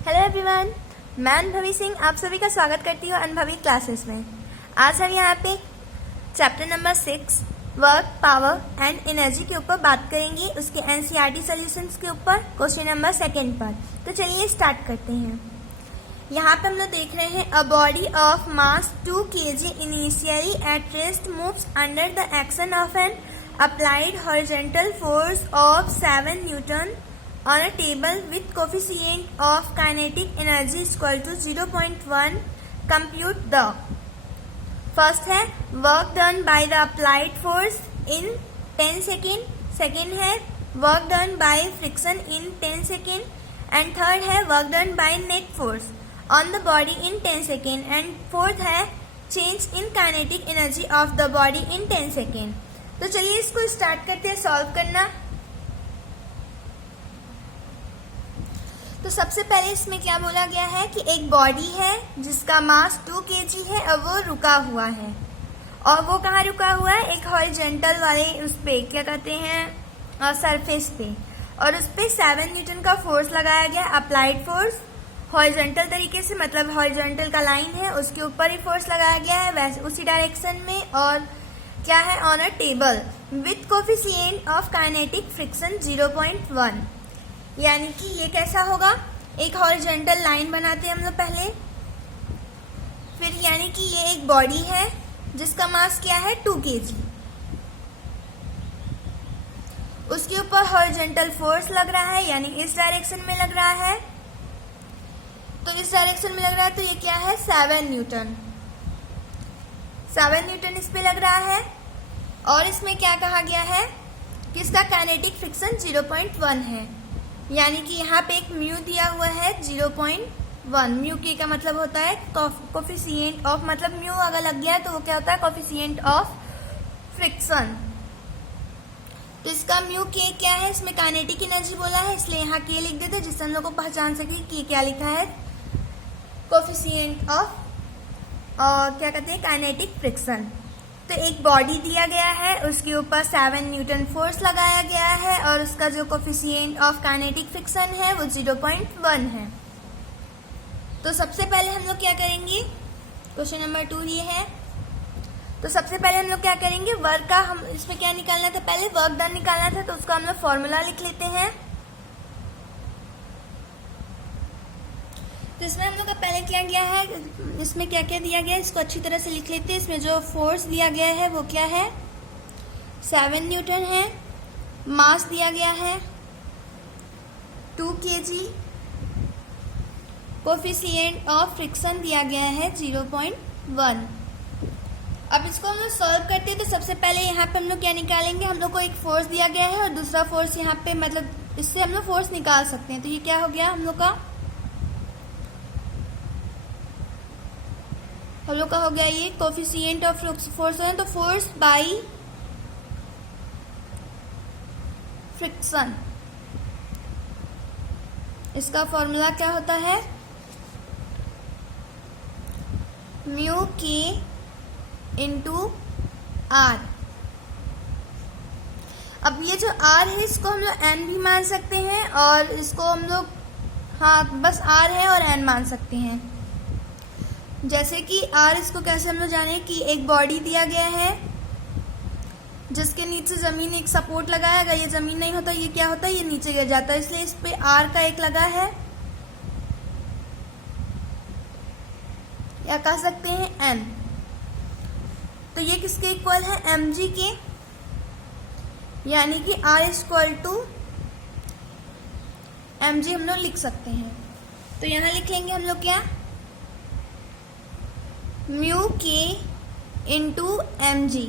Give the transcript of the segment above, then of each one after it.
Hello everyone, मैं अनुभवी सिंह आप सभी का स्वागत करती हूँ अनुभवी क्लासेस में। आज हम यहाँ पे chapter number 6 work, power and energy के ऊपर बात करेंगे, उसके एनसीईआरटी सॉल्यूशंस के ऊपर क्वेश्चन नंबर 2 पर। तो चलिए स्टार्ट करते हैं। यहाँ पे हम लोग देख रहे हैं a body of mass 2 kg initially at rest moves under the action of N applied horizontal force of 7 Newton on a table with coefficient of kinetic energy is equal to 0.1. compute the first है work done by the applied force in 10 second, second है work done by friction in 10 second, and third है work done by net force on the body in 10 second, and fourth है change in kinetic energy of the body in 10 second. तो चलिए इसको start करते हैं solve करना। तो सबसे पहले इसमें क्या बोला गया है कि एक बॉडी है जिसका मास 2 kg है और वो रुका हुआ है। और वो कहाँ रुका हुआ है? एक हॉरिजॉन्टल वाले उस पे क्या कहते हैं सरफेस पे, और उस पे 7 न्यूटन का फोर्स लगाया गया, अप्लाइड फोर्स हॉरिजॉन्टल तरीके से, मतलब हॉरिजॉन्टल का लाइन है उसके ऊपर ही फोर्स लगाया गया है वैसे उसी डायरेक्शन में। और क्या है? On a table with coefficient of kinetic friction 0.1। यानी कि ये कैसा होगा? एक हॉरिजॉन्टल लाइन बनाते हैं हम लोग पहले, फिर यानी कि ये एक बॉडी है जिसका मास क्या है 2 kg, उसके ऊपर हॉरिजॉन्टल फोर्स लग रहा है यानी इस डायरेक्शन में लग रहा है। तो इस डायरेक्शन में लग रहा है तो ये क्या है 7 न्यूटन, 7 न्यूटन इस पे लग रहा है। और इसमें क्या कहा गया है कि इसका काइनेटिक फ्रिक्शन 0.1 है, यानी कि यहाँ पे एक म्यू दिया हुआ है 0.1। म्यू के का मतलब होता है कोफिशिएंट ऑफ, मतलब म्यू अगर लग गया है तो वो क्या होता है कोफिशिएंट ऑफ फ्रिक्शन। तो इसका म्यू के क्या है? इसमें काइनेटिक एनर्जी बोला है इसलिए यहाँ के लिख देते जिससे हम लोग को पहचान सके कि क्या लिखा है कोफिशिएंट ऑफ और क्या कहते हैं काइनेटिक फ्रिक्शन। तो एक बॉडी दिया गया है, उसके ऊपर 7 न्यूटन फोर्स लगाया गया है और उसका जो कोफिशिएंट ऑफ काइनेटिक फ्रिक्शन है वो 0.1 है। तो सबसे पहले हम लोग क्या करेंगे, क्वेश्चन नंबर 2 ये है। तो सबसे पहले हम लोग क्या करेंगे, वर्क का हम इसमें क्या निकालना था, पहले वर्क डन निकालना था, तो उसका हम लोग फॉर्मूला लिख लेते हैं। तो इसमें हम लोग का पहले क्या गया है, इसमें क्या क्या दिया गया है इसको अच्छी तरह से लिख लेते हैं। इसमें जो फोर्स दिया गया है वो क्या है 7 न्यूटन है, मास दिया गया है 2 kg, कोफिशिएंट ऑफ फ्रिक्शन दिया गया है 0.1। अब इसको हम लोग सॉल्व करते हैं। तो सबसे पहले यहाँ पे हम लोग क्या निकालेंगे, हम लोग को एक फोर्स दिया गया है और दूसरा फोर्स यहाँ पे, मतलब इससे हम लोग फोर्स निकाल सकते हैं। तो ये क्या हो गया हम लोग का हो गया ये कोफिशिएंट ऑफ फोर्स है, तो फोर्स बाई फ्रिक्शन, इसका फॉर्मूला क्या होता है म्यू के इंटू आर। अब ये जो आर है इसको हम लोग एन भी मान सकते हैं और इसको हम लोग बस आर है और एन मान सकते हैं। जैसे कि आर, इसको कैसे हम लोग जाने कि एक बॉडी दिया गया है जिसके नीचे जमीन एक सपोर्ट लगा है, अगर ये जमीन नहीं होता ये क्या होता है ये नीचे गिर जाता है, इसलिए इस पे आर का एक लगा है, या कह सकते हैं एन। तो ये किसके इक्वल है mg के, यानी कि r इक्वल टू mg हम लोग लिख सकते हैं। तो यहाँ लिख लेंगे हम लोग क्या म्यू के इंटू mg।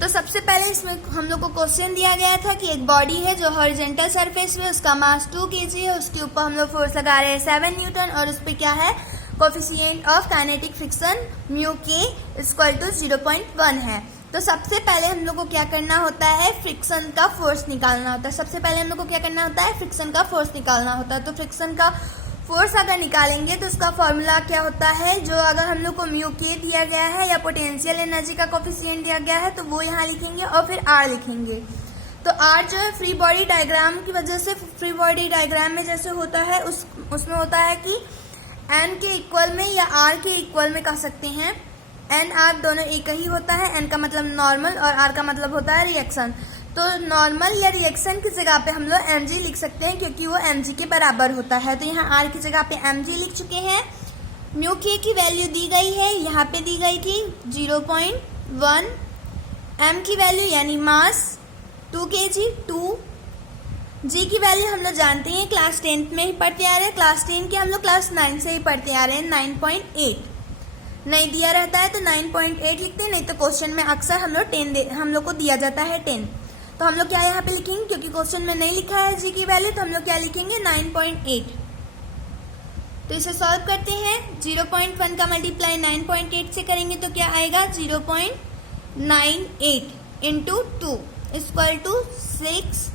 तो सबसे पहले इसमें हम लोग को क्वेश्चन दिया गया था कि एक बॉडी है जो हॉरिजॉन्टल सरफेस में, उसका मास 2 kg है, उसके ऊपर हम लोग फोर्स लगा रहे हैं 7 न्यूटन और उस पर क्या है coefficient of kinetic friction mu के इक्वल टू 0.1 है। तो सबसे पहले हम लोग को क्या करना होता है, फ्रिक्शन का फोर्स निकालना होता है। सबसे पहले हम लोग को क्या करना होता है, फ्रिक्शन का फोर्स निकालना होता है। तो फ्रिक्शन का फोर्स अगर निकालेंगे तो उसका फॉर्मूला क्या होता है, जो अगर हम लोग को म्यू के दिया गया है या पोटेंशियल एनर्जी का कोफिशिएंट दिया गया है तो वो यहाँ लिखेंगे और फिर आर लिखेंगे। तो आर जो है फ्री बॉडी डायग्राम की वजह से फ्री बॉडी डायग्राम में जैसे होता है उसमें होता है कि एन के इक्वल में या आर के इक्वल में कह सकते हैं। एन आर दोनों एक ही होता है। एन का मतलब नॉर्मल और आर का मतलब होता है रिएक्शन। तो नॉर्मल या रिएक्शन की जगह पे हम लोग एम जी लिख सकते हैं क्योंकि वो एम जी के बराबर होता है। तो यहाँ आर की जगह पे एम जी लिख चुके हैं। म्यू के की वैल्यू दी गई है, यहाँ पे दी गई थी 0.1। एम की वैल्यू यानी मास 2 kg 2। जी की वैल्यू हम लोग जानते हैं, क्लास 10th में ही पढ़ते आ रहे हैं। क्लास 10 के हम लोग क्लास 9 से ही पढ़ते आ रहे हैं। 9.8 नहीं दिया रहता है तो 9.8 लिखते हैं, नहीं तो क्वेश्चन में अक्सर हम लोग को दिया जाता है 10। तो हम लोग क्या यहाँ पे लिखेंगे, क्योंकि क्वेश्चन में नहीं लिखा है जी की वैल्यू, तो हम लोग क्या लिखेंगे 9.8। तो इसे सॉल्व करते हैं। 0.1 का मल्टीप्लाई 9.8 से करेंगे तो क्या आएगा 0.98 इंटू 2 इक्वल टू 6।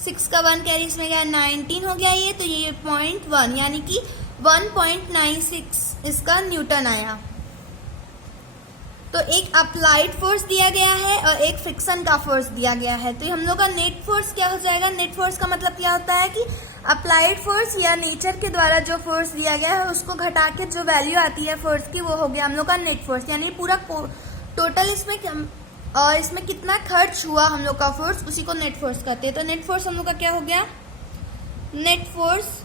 6 का 1 कैरी इसमें गया 19 हो गया ये, तो ये 0.1 यानी कि 1.96 इसका न्यूटन आया। तो एक अप्लाइड फोर्स दिया गया है और एक फ्रिक्शन का फोर्स दिया गया है। तो हम लोग का नेट फोर्स क्या हो जाएगा, नेट फोर्स का मतलब क्या होता है कि अप्लाइड फोर्स या नेचर के द्वारा जो फोर्स दिया गया है उसको घटा के जो वैल्यू आती है फोर्स की वो हो गया हम लोग का नेट फोर्स। यानी पूरा टोटल इसमें कितना खर्च हुआ हम लोग का फोर्स, उसी को नेट फोर्स कहते हैं। तो नेट फोर्स हम लोग का क्या हो गया, नेट फोर्स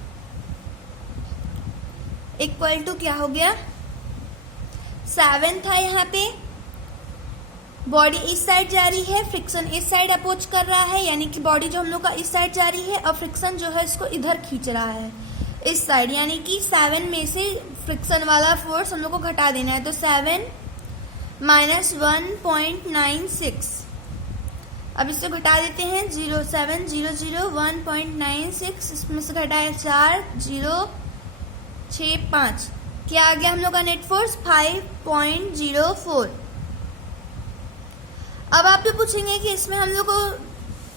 इक्वल टू क्या हो गया 7 था। यहाँ पे बॉडी इस साइड जा रही है, फ्रिक्शन इस साइड अप्रोच कर रहा है, यानी कि बॉडी जो हम लोग का इस साइड जा रही है और फ्रिक्शन जो है इसको इधर खींच रहा है इस साइड, यानी कि 7 में से फ्रिक्शन वाला फोर्स हम लोग को घटा देना है। तो 7 माइनस 1.96, अब इससे घटा देते हैं 0.7 0 1.96, इसमें से घटाए 4 0 6 5, क्या आ गया हम लोग का नेट फोर्स 5.04। अब आप जो पूछेंगे कि इसमें हम लोग को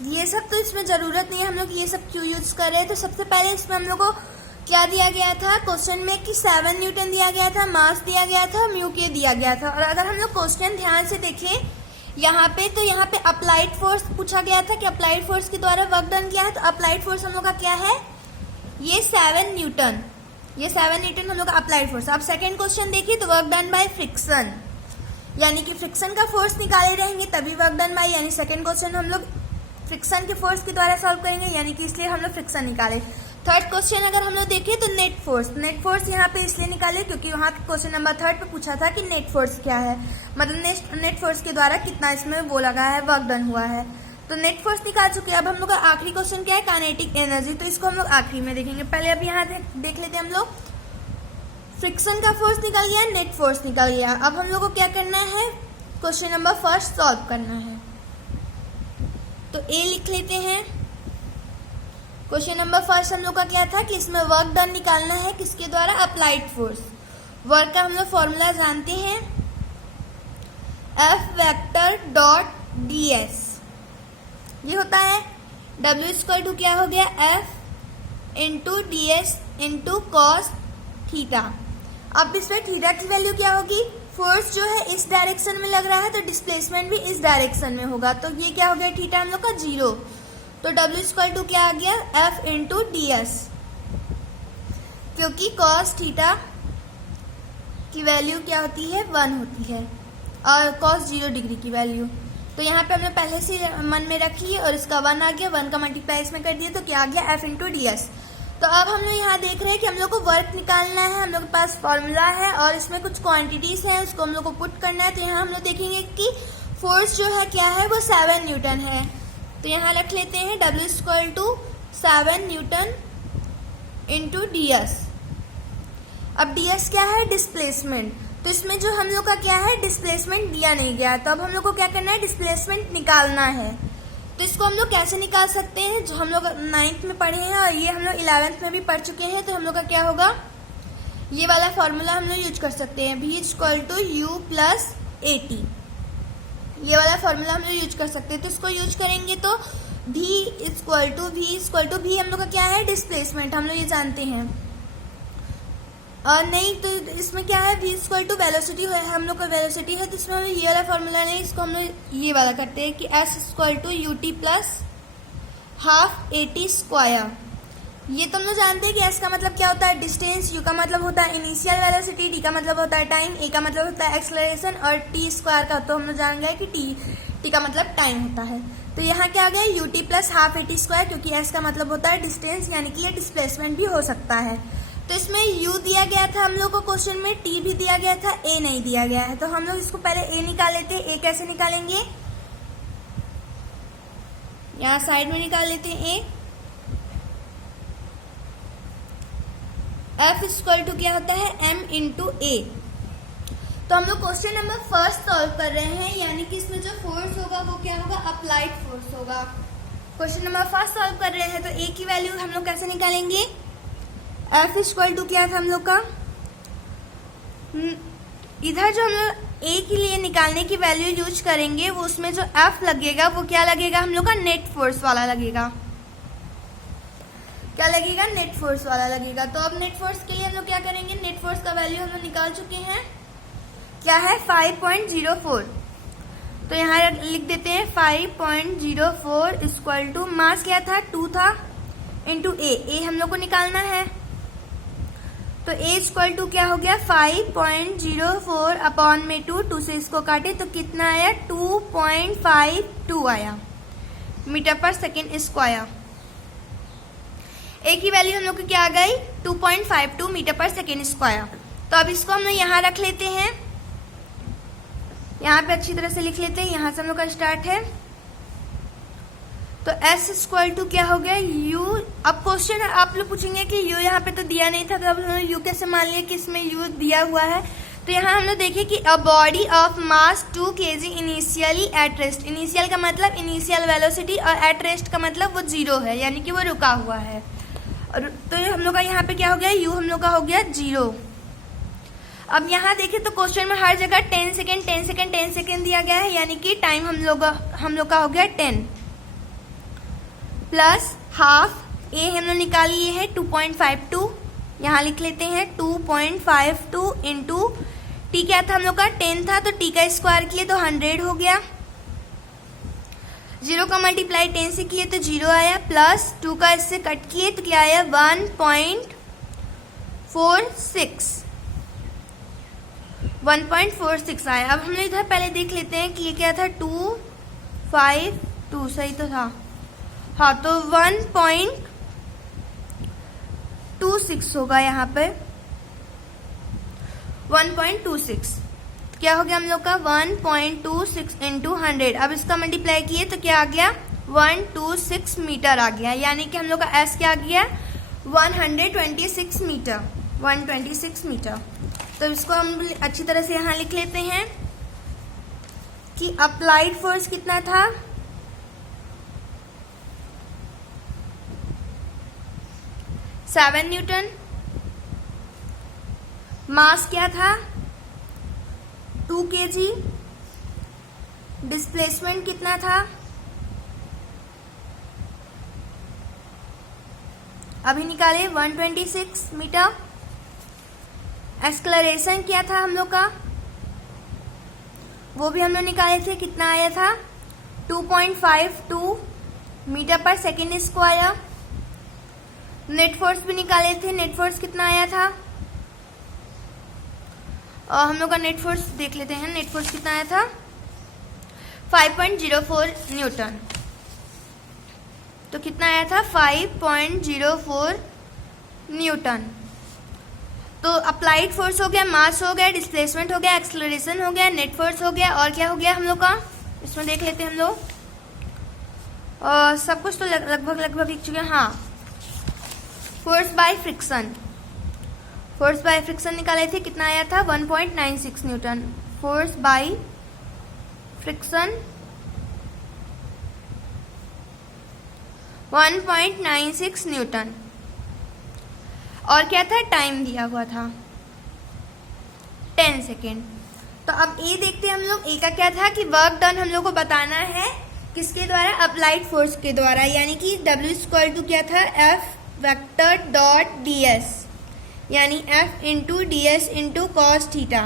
ये सब तो इसमें जरूरत नहीं है, हम लोग ये सब क्यों यूज कर रहे हैं। तो सबसे पहले इसमें हम लोग को क्या दिया गया था क्वेश्चन में कि 7 न्यूटन दिया गया था, मास दिया गया था, म्यू के दिया गया था। और अगर हम लोग क्वेश्चन ध्यान से देखें यहाँ पे, तो यहाँ पे अप्लाइड फोर्स पूछा गया था कि अप्लाइड फोर्स के द्वारा वर्क डन किया है। तो अप्लाइड फोर्स हम लोग का क्या है, ये 7 न्यूटन, ये 7 न्यूटन हम लोग का अप्लाइड फोर्स। अब सेकेंड क्वेश्चन देखिए, तो वर्क डन बाय फ्रिक्शन, यानी कि फ्रिक्शन का फोर्स निकाले रहेंगे तभी वर्क डन बाय, यानी सेकेंड क्वेश्चन हम लोग फ्रिक्शन के फोर्स के द्वारा सॉल्व करेंगे, यानी कि इसलिए हम लोग फ्रिक्शन निकाले। थर्ड क्वेश्चन अगर हम लोग देखें तो नेट फोर्स, नेट फोर्स यहाँ पे इसलिए निकाले क्योंकि वहाँ क्वेश्चन नंबर 3 पे पूछा था कि नेट फोर्स क्या है, मतलब नेट फोर्स के द्वारा कितना इसमें वो लगा है, वर्क डन हुआ है। तो नेट फोर्स निकाल चुके हैं। अब हम लोग का आखिरी क्वेश्चन क्या है, काइनेटिक एनर्जी, तो इसको हम लोग आखिरी में देखेंगे। पहले अब यहाँ देख लेते हैं हम लोग, फ्रिक्शन का फोर्स निकल गया, नेट फोर्स निकल गया। अब हम लोग को क्या करना है, क्वेश्चन नंबर 1 सॉल्व करना है। तो ए लिख लेते हैं। क्वेश्चन नंबर 1 हम लोग का क्या था कि इसमें वर्क डन निकालना है किसके द्वारा, अप्लाइड फोर्स। वर्क का हम लोग फॉर्मूला जानते हैं, F वेक्टर डॉट ds, ये होता है W इक्वल टू क्या हो गया F into ds into cos theta. अब इसमें थीटा की वैल्यू क्या होगी, फोर्स जो है इस डायरेक्शन में लग रहा है तो डिस्प्लेसमेंट भी इस डायरेक्शन में होगा, तो ये क्या हो गया थीटा हम लोग का 0। तो W इक्वल टू क्या आ गया F इंटू ds, क्योंकि cos थीटा की वैल्यू क्या होती है 1 होती है और cos 0 डिग्री की वैल्यू, तो यहाँ पे हमने पहले से मन में रखी है और इसका 1 आ गया, 1 का मल्टीप्लाई इसमें कर दिया तो क्या आ गया F इंटू ds। तो अब हम लोग यहाँ देख रहे हैं कि हम लोग को वर्क निकालना है, हम लोग के पास फॉर्मूला है और इसमें कुछ क्वांटिटीज हैं, उसको हम लोग को पुट करना है। तो यहाँ हम लोग देखेंगे कि फोर्स जो है क्या है, वो 7 न्यूटन है। तो यहाँ रख लेते हैं W equal to 7 newton into ds। अब ds क्या है, डिस्प्लेसमेंट, तो इसमें जो हम लोग का क्या है, डिस्प्लेसमेंट दिया नहीं गया। तो अब हम लोग को क्या करना है, डिस्प्लेसमेंट निकालना है। तो इसको हम लोग कैसे निकाल सकते हैं, जो हम लोग 9th में पढ़े हैं और ये हम लोग 11th में भी पढ़ चुके हैं। तो हम लोग का क्या होगा, ये वाला फॉर्मूला हम लोग यूज कर सकते हैं, V equal to U plus AT, ये वाला फॉर्मूला हम लोग यूज कर सकते हैं। तो इसको यूज करेंगे तो V इक्वल टू V हम लोग का क्या है, डिस्प्लेसमेंट, हम लोग ये जानते हैं। और नहीं तो इसमें क्या है, V इक्वल टू वेलोसिटी है, हम लोग का वेलोसिटी है, तो इसमें हम ये वाला फॉर्मूला नहीं, इसको हम लोग ये वाला करते हैं कि S equal to UT plus half AT square, ये तुम लोग जानते हैं कि एस का मतलब क्या होता है डिस्टेंस, यू का मतलब होता है इनिशियल वेलोसिटी, टी का मतलब होता है टाइम, ए का मतलब होता है एक्सलरेशन और टी स्क्वायर का तो हम लोग जान गए कि टी का मतलब टाइम होता है। तो यहाँ क्या आ गया U T plus half A T square, क्योंकि एस का मतलब होता है डिस्टेंस यानी कि ये डिस्प्लेसमेंट भी हो सकता है। तो इसमें u दिया गया था हम लोग को क्वेश्चन में, t भी दिया गया था, a नहीं दिया गया है। तो हम लोग इसको पहले a निकाल लेते हैं। a कैसे निकालेंगे, यहाँ साइड में निकाल लेते हैं a। F इक्वल टू क्या होता है m इंटू ए। तो हम लोग क्वेश्चन नंबर फर्स्ट सॉल्व कर रहे हैं, यानी कि इसमें जो फोर्स होगा वो क्या होगा, अप्लाइड फोर्स होगा। क्वेश्चन नंबर फर्स्ट सॉल्व कर रहे हैं तो a की वैल्यू हम लोग कैसे निकालेंगे, F इक्वल टू क्या था हम लोग का, इधर जो हम लोग a के लिए निकालने की वैल्यू यूज करेंगे वो उसमें जो F लगेगा वो क्या लगेगा हम लोग का, नेट फोर्स वाला लगेगा। क्या लगेगा, नेट फोर्स वाला लगेगा। तो अब नेट फोर्स के लिए हम लोग क्या करेंगे, नेट फोर्स का वैल्यू हम लोग निकाल चुके हैं, क्या है 5.04। तो यहाँ लिख देते हैं 5.04 इक्वल टू मास क्या था 2 था इंटू ए हम लोग को निकालना है। तो a इक्वल टू क्या हो गया 5.04 अपॉन में 2 से इसको काटे तो कितना आया 2.52 आया मीटर पर सेकेंड स्क्वायर। a की वैल्यू हम लोग को क्या आ गई 2.52 मीटर पर सेकेंड स्क्वायर। तो अब इसको हम लोग यहाँ रख लेते हैं, यहाँ पे अच्छी तरह से लिख लेते हैं, यहाँ से हम लोग का स्टार्ट है। तो s इक्वल टू क्या हो गया u। अब क्वेश्चन आप लोग पूछेंगे कि u यहाँ पे तो दिया नहीं था, तो अब हम लोग u कैसे मान लिया कि इसमें u दिया हुआ है। तो यहाँ हम लोग देखिए कि a body of mass 2 kg initially at rest, initial का मतलब इनिशियल वेलोसिटी और एट रेस्ट का मतलब वो 0 है, यानी कि वो रुका हुआ है। और तो हम लोग का यहाँ पे क्या हो गया u हम लोग का हो गया 0। अब यहाँ देखिए तो क्वेश्चन में हर जगह 10 सेकेंड 10 सेकेंड 10 सेकेंड दिया गया है, यानी कि टाइम हम लोग का हो गया 10 प्लस हाफ। ए हम लोग निकाल लिए है 2.52, यहाँ लिख लेते हैं 2.52 इंटू टी क्या था हम लोग का 10 था, तो टी का स्क्वायर किए तो 100 हो गया। 0 का मल्टीप्लाई 10 से किए तो 0 आया, प्लस 2 का इससे कट किए तो क्या आया 1.46 आया। अब हम लोग इधर पहले देख लेते हैं कि ये क्या था 252 सही तो था, हाँ तो 1.26 होगा यहाँ पे 1.26 क्या हो गया हम लोग का 1.26 इंटू 100। अब इसका मल्टीप्लाई किए तो क्या आ गया 126 मीटर आ गया, यानी कि हम लोग का एस क्या आ गया 126 मीटर 126 मीटर। तो इसको हम अच्छी तरह से यहाँ लिख लेते हैं कि अप्लाइड फोर्स कितना था 7 न्यूटन, मास क्या था 2 kg, डिस्प्लेसमेंट कितना था अभी निकाले 126 मीटर, एक्सलरेशन क्या था हम लोग का वो भी हम लोग निकाले थे, कितना आया था 2.52 मीटर पर सेकेंड स्क्वायर। नेट फोर्स भी निकाले थे, नेट फोर्स कितना आया था और हम लोग का नेट फोर्स देख लेते हैं, नेट फोर्स कितना आया था 5.04 न्यूटन। तो कितना आया था 5.04 न्यूटन। तो अप्लाइड फोर्स हो गया, मास हो गया, डिस्प्लेसमेंट हो गया, एक्सलरेशन हो गया, नेट फोर्स हो गया, और क्या हो गया हम लोग का इसमें देख लेते हैं हम लोग, और सब कुछ तो लगभग लिख चुके हैं। हाँ, force by friction, force by friction निकाले थे, कितना आया था 1.96 Newton. Force by friction 1.96 Newton. और क्या था टाइम दिया हुआ था 10 सेकेंड। तो अब ए देखते हैं हम लोग, ए का क्या था कि वर्क डन हम लोग को बताना है किसके द्वारा, अप्लाइड फोर्स के द्वारा, यानी कि W इक्वल टू क्या था F वेक्टर डॉट ds, यानी F into ds into cos theta.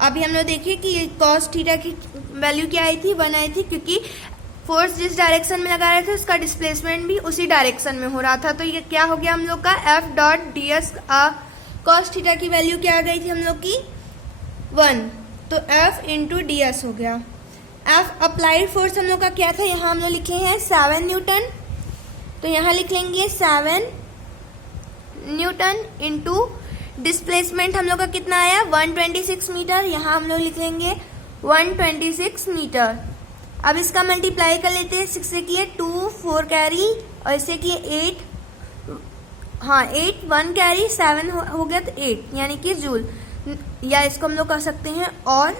अभी हम लोग देखिए कि कॉस थीटा की वैल्यू क्या आई थी 1 आई थी, क्योंकि फोर्स जिस डायरेक्शन में लगा रहे थे उसका डिस्प्लेसमेंट भी उसी डायरेक्शन में हो रहा था। तो ये क्या हो गया हम लोग का F dot D S cos theta की वैल्यू क्या आ गई थी हम लोग की 1, तो एफ इंटू डी एस हो गया। एफ अप्लाइड फोर्स हम लोग का क्या था, यहाँ हम लोग लिखे हैं 7 न्यूटन, तो यहाँ लिख लेंगे 7 न्यूटन इंटू डिस्प्लेसमेंट हम लोग का कितना आया 126 मीटर, यहाँ हम लोग लिख लेंगे 126 मीटर। अब इसका मल्टीप्लाई कर लेते हैं, 6 से किए 2 4 कैरी और इससे किए 8, हाँ 8 1 कैरी 7 हो गया तो 8 यानी कि जूल, या इसको हम लोग कह सकते हैं और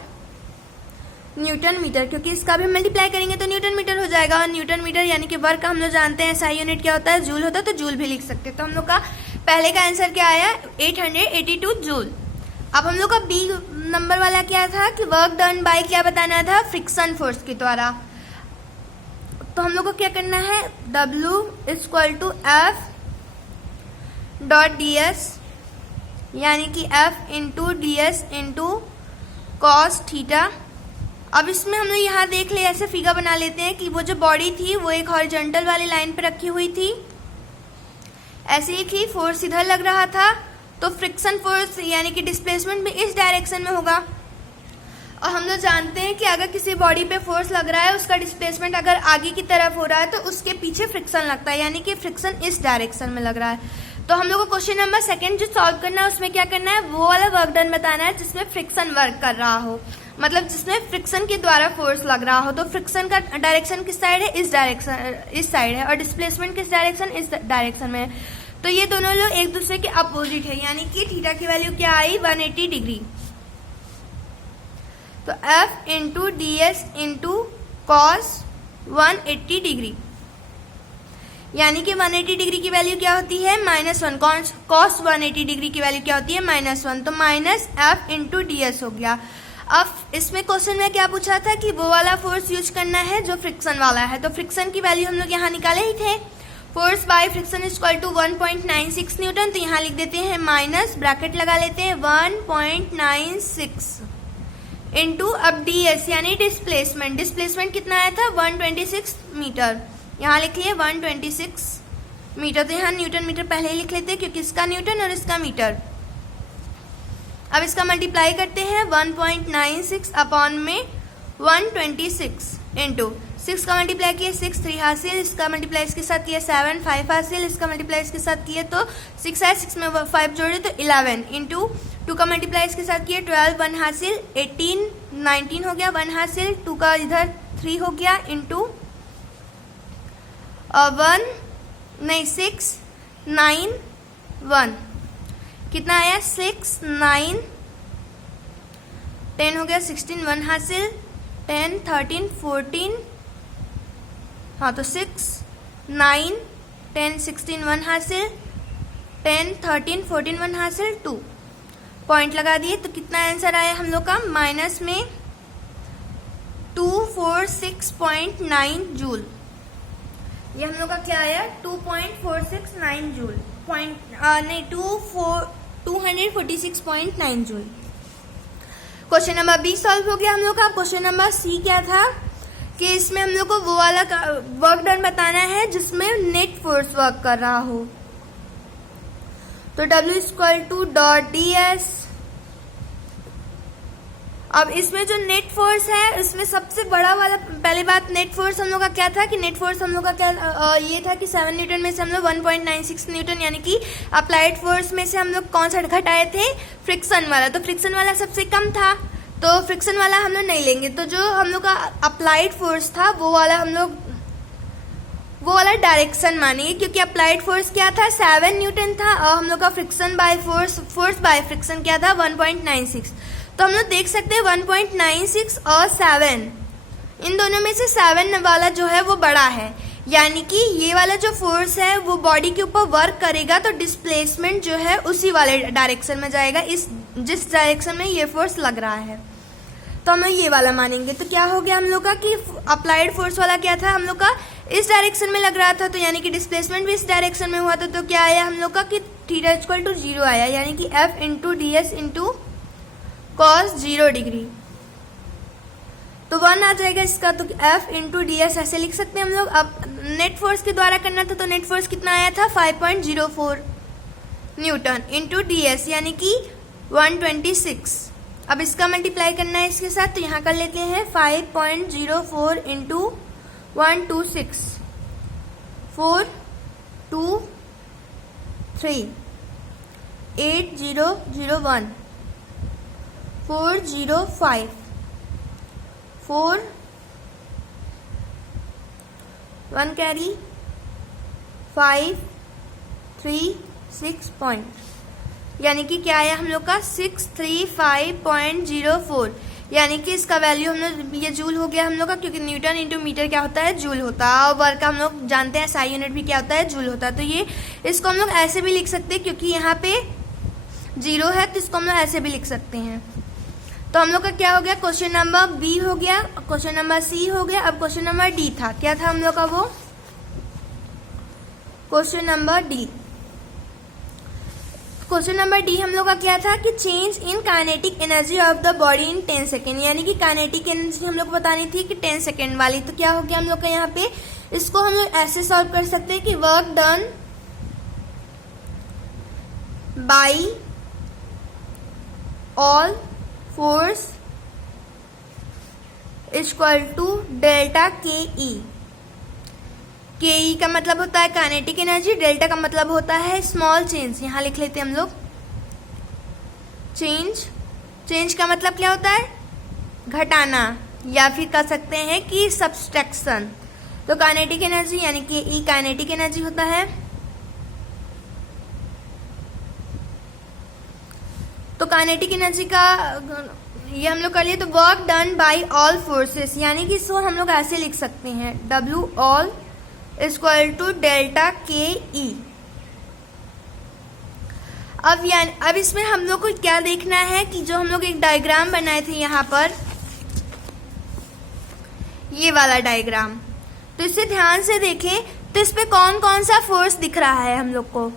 न्यूटन मीटर, क्योंकि इसका भी मल्टीप्लाई करेंगे तो न्यूटन मीटर हो जाएगा। और न्यूटन मीटर यानी कि वर्क हम लोग जानते हैं SI यूनिट क्या होता है, जूल होता है, तो जूल भी लिख सकते हैं। तो हम लोग का पहले का आंसर क्या आया 882 जूल। अब हम लोग का बी नंबर वाला क्या था कि वर्क डन बाय क्या बताना था, फ्रिक्शन फोर्स के द्वारा। तो हम लोग को क्या करना है W = F dot D S, यानी कि F into D S into cos theta. अब इसमें हम लोग यहाँ देख ले, ऐसे फिगर बना लेते हैं कि वो जो बॉडी थी वो एक हॉरिजॉन्टल वाली लाइन पे रखी हुई थी, ऐसे ही थी, फोर्स इधर लग रहा था, तो फ्रिक्शन फोर्स यानी कि डिस्प्लेसमेंट भी इस डायरेक्शन में होगा। और हम लोग जानते हैं कि अगर किसी बॉडी पे फोर्स लग रहा है, उसका डिस्प्लेसमेंट अगर आगे की तरफ हो रहा है तो उसके पीछे फ्रिक्शन लगता है, यानी कि फ्रिक्शन इस डायरेक्शन में लग रहा है। तो हम लोग को क्वेश्चन नंबर 2 जो सॉल्व करना है उसमें क्या करना है, वो वाला वर्क डन बताना है जिसमें फ्रिक्शन वर्क कर रहा हो, मतलब जिसमें फ्रिक्शन के द्वारा फोर्स लग रहा हो। तो फ्रिक्शन का डायरेक्शन किस साइड है, इस डायरेक्शन, इस साइड है, और डिस्प्लेसमेंट किस डायरेक्शन, इस डायरेक्शन में है। तो ये दोनों लोग एक दूसरे के अपोजिट है, यानी कि थीटा की वैल्यू क्या आई 180 डिग्री। तो F into D S into cos 180 degree, यानी कि 180 डिग्री की वैल्यू क्या होती है -1, कॉस 180 डिग्री की वैल्यू क्या होती है -1, तो minus F into D S हो गया। अब इसमें क्वेश्चन में क्या पूछा था कि वो वाला फोर्स यूज करना है जो फ्रिक्शन वाला है, तो फ्रिक्शन की वैल्यू हम लोग यहाँ निकाले ही थे, फोर्स बाय फ्रिक्शन = 1.96 न्यूटन, तो यहाँ लिख देते हैं माइनस, ब्रैकेट लगा लेते हैं 1.96 इंटू अब डी एस यानी डिस्प्लेसमेंट, डिस्प्लेसमेंट कितना आया था 126 मीटर, यहाँ लिख लिए 126 मीटर, तो यहाँ न्यूटन मीटर पहले ही लिख लेते हैं क्योंकि इसका न्यूटन और इसका मीटर। अब इसका मल्टीप्लाई करते हैं 1.96 अपॉन में 126 इंटू 6 का मल्टीप्लाई किए 6 3 हासिल, इसका मल्टीप्लाई इसके साथ किए 7 5 हासिल, इसका मल्टीप्लाई इसके साथ किए तो 6 है, 6 में 5 जोड़े तो 11 इंटू 2 का मल्टीप्लाई इसके साथ किए 12 1 हासिल, 18 19 हो गया 1 हासिल, 2 का इधर 3 हो गया इंटू 6 9 1 कितना आया 6 9 10 हो गया 16 1 हासिल, 10 13 14, हाँ तो 6 9 10 16 1 हासिल, 10 13 14 1 हासिल 2 पॉइंट लगा दिए। तो कितना आंसर आया हम लोग का माइनस में 246.9 जूल, ये हम लोग का क्या आया 2.469 जूल, नहीं 246.9 joule. Question number B solve हो गया हम लोग का। क्वेश्चन नंबर सी क्या था कि इसमें हम लोग को वो वाला वर्क डन बताना है जिसमें नेट फोर्स वर्क कर रहा हो, तो W = DS। अब इसमें जो नेट फोर्स है उसमें सबसे बड़ा वाला, पहली बात नेट फोर्स हम लोग का क्या था कि नेट फोर्स हम लोग का क्या ये था कि 7 न्यूटन में से हम लोग 1.96 न्यूटन यानी कि अप्लाइड फोर्स में से हम लोग कौन सा घटाए थे, फ्रिक्शन वाला, तो फ्रिक्शन वाला सबसे कम था, तो फ्रिक्शन वाला हम लोग नहीं लेंगे। तो जो हम लोग का अप्लाइड फोर्स था वो वाला डायरेक्शन मानेंगे, क्योंकि अप्लाइड फोर्स क्या था 7 न्यूटन था और हम लोग का friction by force by friction क्या था 1.96। तो हम लोग देख सकते हैं 1.96 और 7, इन दोनों में से 7 वाला जो है वो बड़ा है, यानी कि ये वाला जो फोर्स है वो बॉडी के ऊपर वर्क करेगा तो डिस्प्लेसमेंट जो है उसी वाले डायरेक्शन में जाएगा, जिस डायरेक्शन में ये फोर्स लग रहा है, तो हम ये वाला मानेंगे। तो क्या हो गया हम लोग का कि अप्लाइड फोर्स वाला क्या था हम लोग का इस डायरेक्शन में लग रहा था, तो यानी कि डिस्प्लेसमेंट भी इस डायरेक्शन में हुआ था, तो क्या आया हम लोग का कि थीटा = 0 आया, यानी कि F into D S into cos 0 degree. तो 1 आ जाएगा इसका, तो F इंटू डी एस ऐसे लिख सकते हैं हम लोग। अब नेट फोर्स के द्वारा करना था, तो नेट फोर्स कितना आया था 5.04 न्यूटन इंटू डी एस यानी कि 126। अब इसका मल्टीप्लाई करना है इसके साथ, तो यहाँ कर लेते हैं 5.04 इंटू 126 4 2 3 8001 405 4 1 कैरी 5 3 6 पॉइंट, यानी कि क्या आया हम लोग का 635.04, यानी कि इसका वैल्यू हम लोग, ये जूल हो गया हम लोग का, क्योंकि न्यूटन इंटू मीटर क्या होता है जूल होता है, और वर्क का हम लोग जानते हैं SI यूनिट भी क्या होता है जूल होता है। तो ये इसको हम लोग ऐसे भी लिख सकते हैं, क्योंकि यहाँ पे 0 है तो इसको हम लोग ऐसे भी लिख सकते हैं। तो हम लोग का क्या हो गया, क्वेश्चन नंबर बी हो गया, क्वेश्चन नंबर सी हो गया। अब क्वेश्चन नंबर डी था, क्या था हम लोग का वो, question number D. Question number D हम लोग का क्या था कि change in kinetic energy of the body in 10 second, यानी कि काइनेटिक एनर्जी हम लोग को बतानी थी कि 10 सेकेंड वाली। तो क्या हो गया हम लोग का यहाँ पे, इसको हम लोग ऐसे सॉल्व कर सकते हैं कि work done by all force equal to delta K E. के ई का मतलब होता है काइनेटिक एनर्जी, डेल्टा का मतलब होता है स्मॉल चेंज। यहां लिख लेते हैं हम लोग चेंज। चेंज का मतलब क्या होता है, घटाना, या फिर कह सकते हैं कि सब्सट्रैक्शन। तो काइनेटिक एनर्जी यानी कि ई काइनेटिक एनर्जी होता है। तो काइनेटिक एनर्जी का ये हम लोग कर लिए। तो work done bye all forces, यानी कि इसको हम लोग ऐसे लिख सकते हैं W all equal to delta K E. अब इसमें हम लोग को क्या देखना है कि जो हम लोग एक डायग्राम बनाए थे यहाँ पर, ये वाला डायग्राम, तो इसे ध्यान से देखें तो इस पे कौन कौन सा फोर्स दिख रहा है हम लोग को।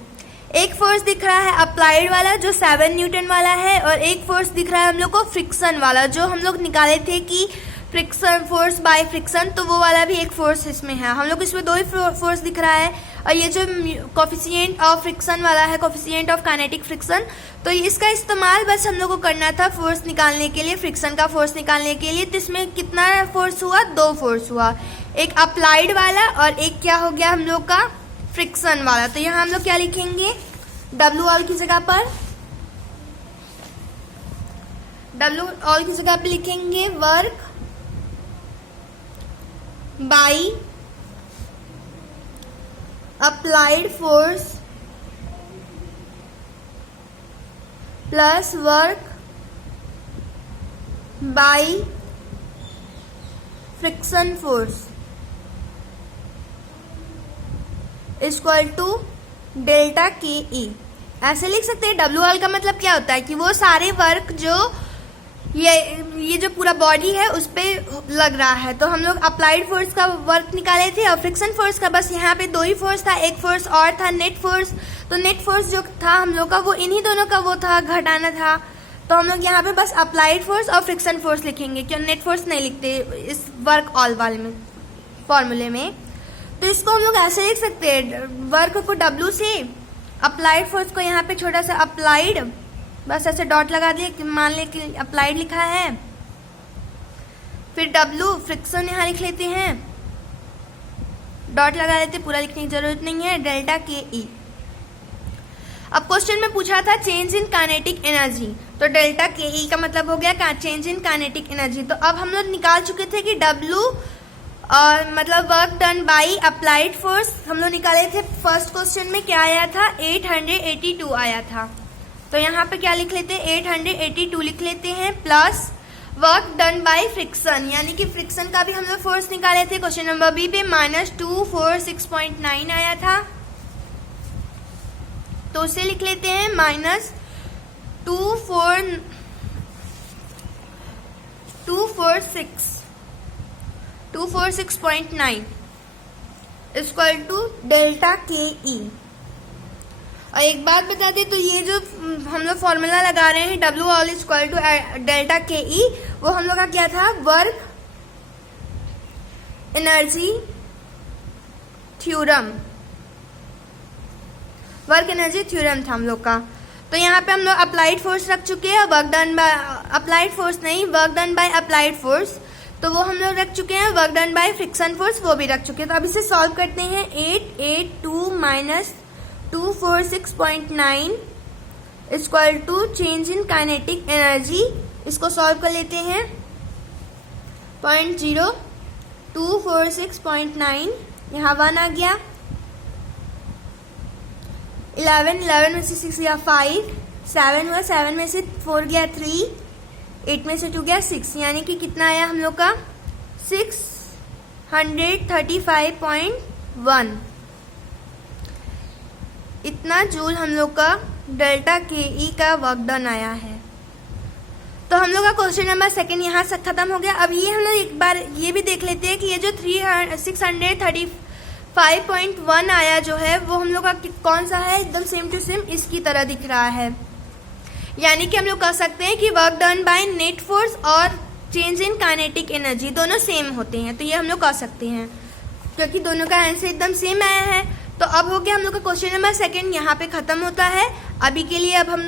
एक फोर्स दिख रहा है अप्लाइड वाला जो 7 न्यूटन वाला है, और एक फोर्स दिख रहा है हम लोग को फ्रिक्शन वाला, जो हम लोग निकाले थे कि फ्रिक्शन फोर्स बाय फ्रिक्शन, तो वो वाला भी एक फोर्स इसमें है। हम लोग इसमें 2 ही फोर्स दिख रहा है, और ये जो कोफिशिएंट ऑफ फ्रिक्शन वाला है, कोफिशिएंट ऑफ काइनेटिक फ्रिक्शन, तो इसका इस्तेमाल बस हम लोग को करना था फोर्स निकालने के लिए, फ्रिक्शन का फोर्स निकालने के लिए। तो इसमें कितना फोर्स हुआ, 2 फोर्स हुआ, एक अप्लाइड वाला और एक क्या हो गया हम लोग का फ्रिक्शन वाला। तो यहाँ हम लोग क्या लिखेंगे, W ऑल की जगह पर लिखेंगे work by applied force plus work by friction force equal to delta K E. ऐसे लिख सकते हैं। W ऑल का मतलब क्या होता है कि वो सारे वर्क जो ये जो पूरा बॉडी है उस पे लग रहा है। तो हम लोग अप्लाइड फोर्स का वर्क निकाले थे, और फ्रिक्शन फोर्स का बस यहाँ पे 2 ही फोर्स था, एक फोर्स और था नेट फोर्स। तो नेट फोर्स जो था हम लोग का वो इन्हीं दोनों का वो था, घटाना था। तो हम लोग यहाँ पे बस अप्लाइड फोर्स और फ्रिक्शन फोर्स लिखेंगे, क्यों नेट फोर्स नहीं लिखते इस वर्क ऑल वाले में फॉर्मूले में। तो इसको हम लोग ऐसे लिख सकते हैं, वर्क को W से, अप्लाइड फोर्स को यहाँ पे छोटा सा अप्लाइड, बस ऐसे डॉट लगा दिए, मान ले कि अप्लाइड लिखा है, फिर W फ्रिक्शन यहाँ लिख लेते हैं, डॉट लगा देते, पूरा लिखने की जरूरत नहीं है, डेल्टा के ई। अब क्वेश्चन में पूछा था चेंज इन काइनेटिक एनर्जी, तो डेल्टा के ई का मतलब हो गया चेंज इन काइनेटिक एनर्जी। तो अब हम लोग निकाल चुके थे कि W और मतलब work done by applied force हम लोग निकाले थे। फर्स्ट क्वेश्चन में क्या आया था, 882 आया था। तो यहाँ पे क्या लिख लेते हैं, 882 लिख लेते हैं, plus work done by friction, यानी कि फ्रिक्शन का भी हम लोग फोर्स निकाले थे क्वेश्चन नंबर बी पे, -246.9 आया था। तो उसे लिख लेते हैं -246.9 इक्वल टू डेल्टा के ई। और एक बात बता दें, तो ये जो हम लोग फॉर्मूला लगा रहे हैं W all equal to delta K E, वो हम लोग का क्या था, work energy theorem, work energy theorem था हम लोग का। तो यहाँ पे हम लोग अप्लाइड फोर्स रख चुके हैं, work done by applied force नहीं, work done by applied force, तो वो हम लोग रख चुके हैं। Work done by friction force वो भी रख चुके हैं। तो अब इसे सॉल्व करते हैं। 882 minus 246.9 equal to change in kinetic energy. इसको सॉल्व कर लेते हैं। 0.0246.9 यहाँ 1 आ गया। 11 में से 6 गया 5, 7 हुआ, 7 में से 4 गया 3, 8 में से 2 गया 6, यानी कि कितना आया हम लोग का 635.1। इतना जूल हम लोग का डेल्टा के ई का वर्क डन आया है। तो हम लोग का क्वेश्चन नंबर 2 यहाँ से खत्म हो गया। अब ये हम लोग एक बार ये भी देख लेते हैं कि ये जो 635.1 आया जो है वो हम लोग का कौन सा है, एकदम सेम टू सेम इसकी तरह दिख रहा है। यानी कि हम लोग कह सकते हैं कि work done by net force और चेंज इन काइनेटिक एनर्जी दोनों सेम होते हैं। तो ये हम लोग कह सकते हैं क्योंकि दोनों का आंसर एकदम सेम आया है। तो अब हो गया हम लोग का क्वेश्चन नंबर 2 यहाँ पे खत्म होता है। अभी के लिए अब हम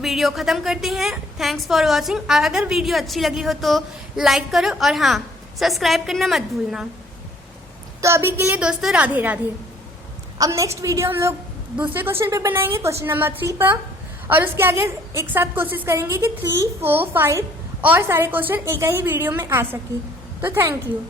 वीडियो खत्म करते हैं। Thanks for watching. अगर वीडियो अच्छी लगी हो तो लाइक करो और हाँ, सब्सक्राइब करना मत भूलना। तो अभी के लिए दोस्तों राधे राधे। अब नेक्स्ट वीडियो हम लोग दूसरे क्वेश्चन पे बनाएंगे, क्वेश्चन नंबर 3 पर, और उसके आगे एक साथ कोशिश करेंगे कि 3, 4, 5 और सारे क्वेश्चन एक ही वीडियो में आ सके। तो थैंक यू।